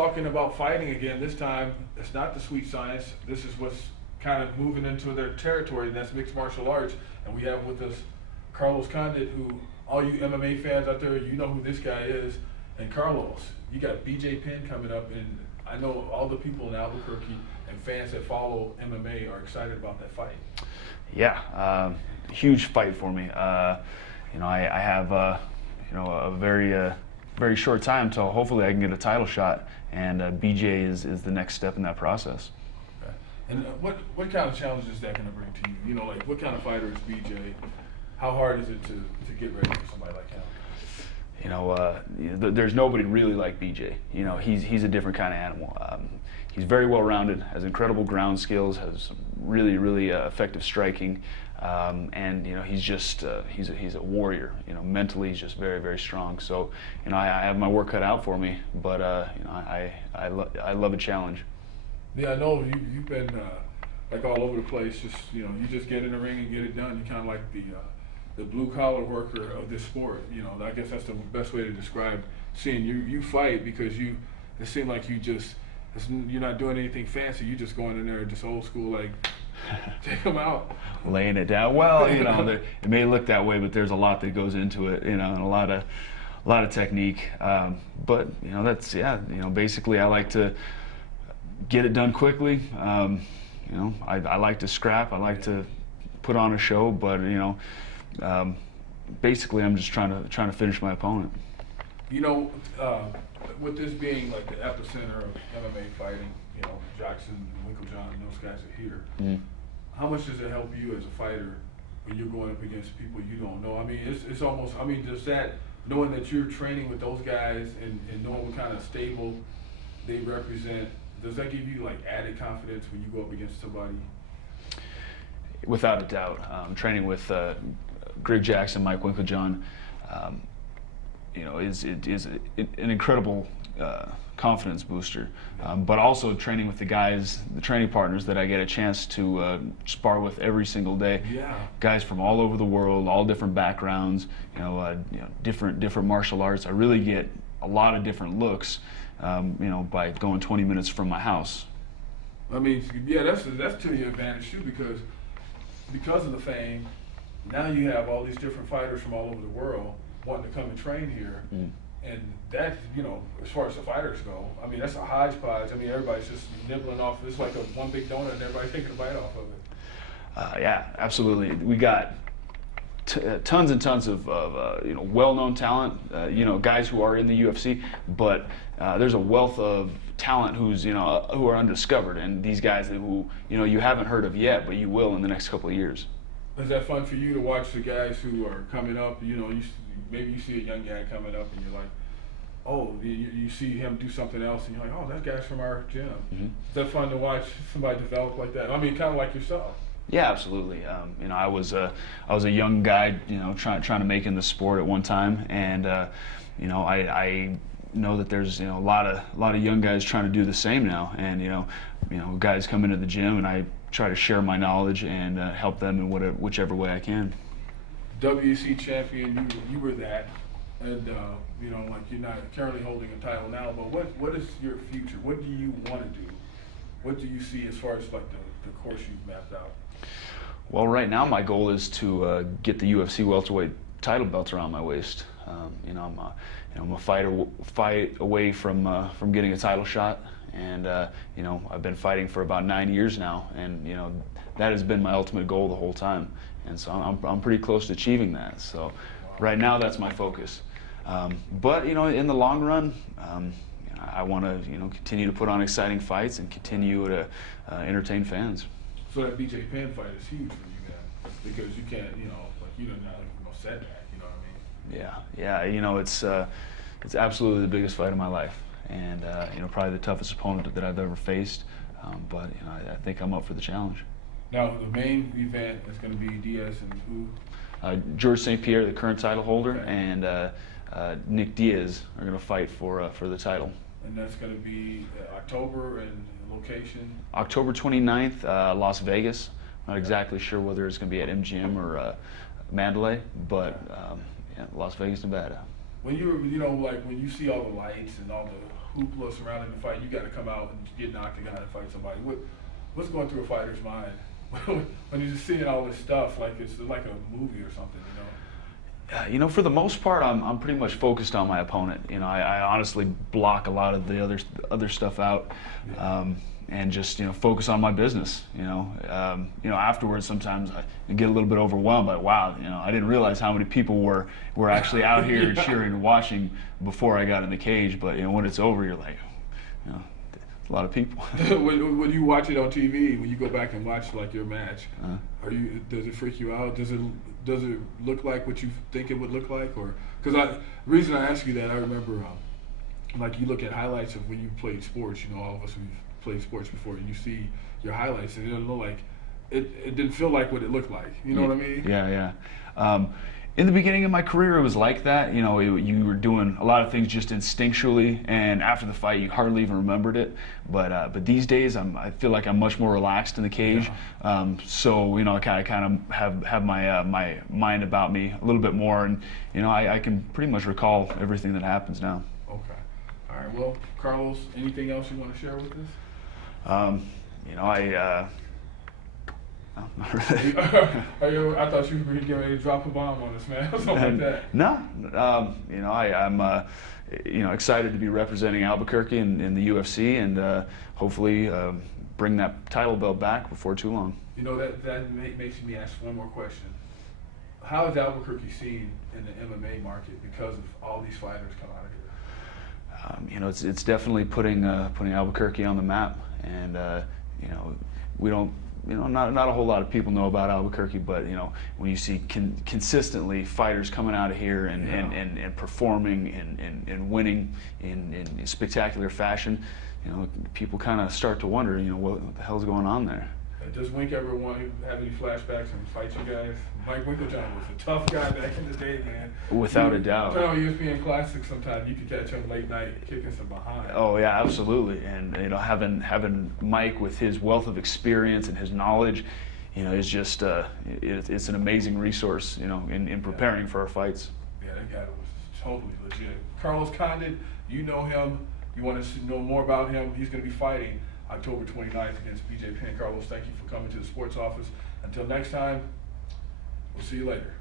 talking about fighting again. This time, it's not the sweet science. This is what's kind of moving into their territory, and that's mixed martial arts. And we have with us Carlos Condit, who all you MMA fans out there, you know who this guy is. And Carlos, you got BJ Penn coming up, and I know all the people in Albuquerque and fans that follow MMA are excited about that fight. Yeah, huge fight for me. You know, I have you know, a very short time till hopefully I can get a title shot, and BJ is the next step in that process. Okay. And what kind of challenge is that going to bring to you? You know, like what kind of fighter is BJ? How hard is it to get ready for somebody like him? You know, there's nobody really like BJ. You know, he's a different kind of animal. He's very well-rounded, has incredible ground skills, has some really effective striking, and you know, he's just he's a warrior. You know, mentally he's just very strong. So you know, I have my work cut out for me, but you know, I love a challenge. Yeah, I know you've been like all over the place. Just you know, you just get in the ring and get it done. You're kind of like the blue-collar worker of this sport. You know, I guess that's the best way to describe seeing you fight, because it seemed like you're not doing anything fancy. You're just going in there just old school, like take them out, laying it down. Well, you know, it may look that way, but there's a lot that goes into it. You know, and a lot of technique. But you know, that's You know, basically, I like to get it done quickly. You know, I like to scrap. I like to put on a show, but you know. Basically, I'm just trying to finish my opponent. You know, with this being like the epicenter of MMA fighting, you know, Jackson and Winklejohn and those guys are here. Mm-hmm. How much does it help you as a fighter when you're going up against people you don't know? I mean, it's almost. I mean, does that, knowing that you're training with those guys and knowing what kind of stable they represent, does that give you like added confidence when you go up against somebody? Without a doubt, training with Greg Jackson, Mike Winklejohn, you know, is an incredible confidence booster. But also training with the guys, the training partners that I get a chance to spar with every single day. Yeah. Guys from all over the world, all different backgrounds, you know, different martial arts. I really get a lot of different looks, you know, by going 20 minutes from my house. I mean, yeah, that's to your advantage too, because of the fame. Now you have all these different fighters from all over the world wanting to come and train here. Mm. And that, you know, as far as the fighters go, I mean, that's a hodgepodge. I mean, everybody's just nibbling off. It's like one big donut and everybody's taking a bite off of it. Yeah, absolutely. We got tons and tons of you know, well-known talent, you know, guys who are in the UFC, but there's a wealth of talent who are undiscovered, and these guys who, you know, you haven't heard of yet, but you will in the next couple of years. Is that fun for you to watch the guys who are coming up? You know, maybe you see a young guy coming up and you're like, oh, you see him do something else and you're like, oh, that guy's from our gym. Mm-hmm. Is that fun to watch somebody develop like that? I mean, kind of like yourself. Yeah, absolutely. You know, I was a young guy, you know, trying to make in the sport at one time, and you know, I know that there's, you know, a lot of young guys trying to do the same now, and you know, guys come into the gym, and I try to share my knowledge and help them in whichever way I can. WC champion, you were that, and you know, like you're not currently holding a title now, but what is your future? What do you want to do? What do you see as far as like the course you've mapped out? Well, right now my goal is to get the UFC welterweight title belt around my waist. You know, I'm a fight away from getting a title shot, and you know, I've been fighting for about 9 years now, and you know, that has been my ultimate goal the whole time, and so I'm pretty close to achieving that. So right now that's my focus. But you know, in the long run, I want to, you know, continue to put on exciting fights and continue to entertain fans. So that BJ Penn fight is huge for you guys, because you can't, you know, like you don't have no setback, you know what I mean? Yeah, you know, it's absolutely the biggest fight of my life, and you know, probably the toughest opponent that I've ever faced. But you know, I think I'm up for the challenge. Now, the main event is going to be Diaz and who? George St. Pierre, the current title holder, okay, and Nick Diaz are going to fight for the title. And that's going to be October, and location? October 29th, Las Vegas. Not exactly sure whether it's going to be at MGM or Mandalay, but yeah, Las Vegas, Nevada. When you know, like when you see all the lights and all the hoopla surrounding the fight. You got to come out and get knocked out and fight somebody. What's going through a fighter's mind when you're just seeing all this stuff? Like it's like a movie or something, you know? You know, for the most part, I'm pretty much focused on my opponent. You know, I honestly block a lot of the other stuff out, and just, you know, focus on my business. You know, afterwards sometimes I get a little bit overwhelmed. Like, wow, you know, I didn't realize how many people were actually out here cheering and watching before I got in the cage. But you know, when it's over, you're like, you know, a lot of people. when you watch it on TV, when you go back and watch like your match, does it freak you out? Does it look like what you think it would look like? Or because the reason I ask you that, I remember like you look at highlights of when you played sports. You know, all of us we've played sports before, and you see your highlights, and it doesn't look like it didn't feel like what it looked like. You know what I mean? Yeah. In the beginning of my career, it was like that. You know, you were doing a lot of things just instinctually, and after the fight, you hardly even remembered it. But these days, I feel like I'm much more relaxed in the cage. Yeah. So you know, I kind of have my mind about me a little bit more, and you know, I can pretty much recall everything that happens now. Okay. All right. Well, Carlos, anything else you want to share with us? You know, no, not really. I thought you were getting ready to drop a bomb on us, man, or something like that. No, you know, I'm you know, excited to be representing Albuquerque in the UFC, and hopefully bring that title belt back before too long. You know, that makes me ask one more question. How is Albuquerque seen in the MMA market because of all these fighters come out of here? You know, it's definitely putting Albuquerque on the map, and you know, we don't. You know, not a whole lot of people know about Albuquerque, but you know, when you see consistently fighters coming out of here and performing and winning in spectacular fashion, you know, people kind of start to wonder, you know, what the hell's going on there. Does Wink ever want to have any flashbacks and fight you guys? Mike Winklejohn was a tough guy back in the day, man. Without a doubt. On ESPN Classic sometimes you could catch him late night kicking some behind. Oh yeah, absolutely. And you know, having Mike with his wealth of experience and his knowledge, you know, is just it's an amazing resource, you know, in preparing for our fights. Yeah, that guy was totally legit. Carlos Condit, you know him. You want to know more about him? He's going to be fighting October 29th against BJ Penn. Carlos, thank you for coming to the Sports Office. Until next time, we'll see you later.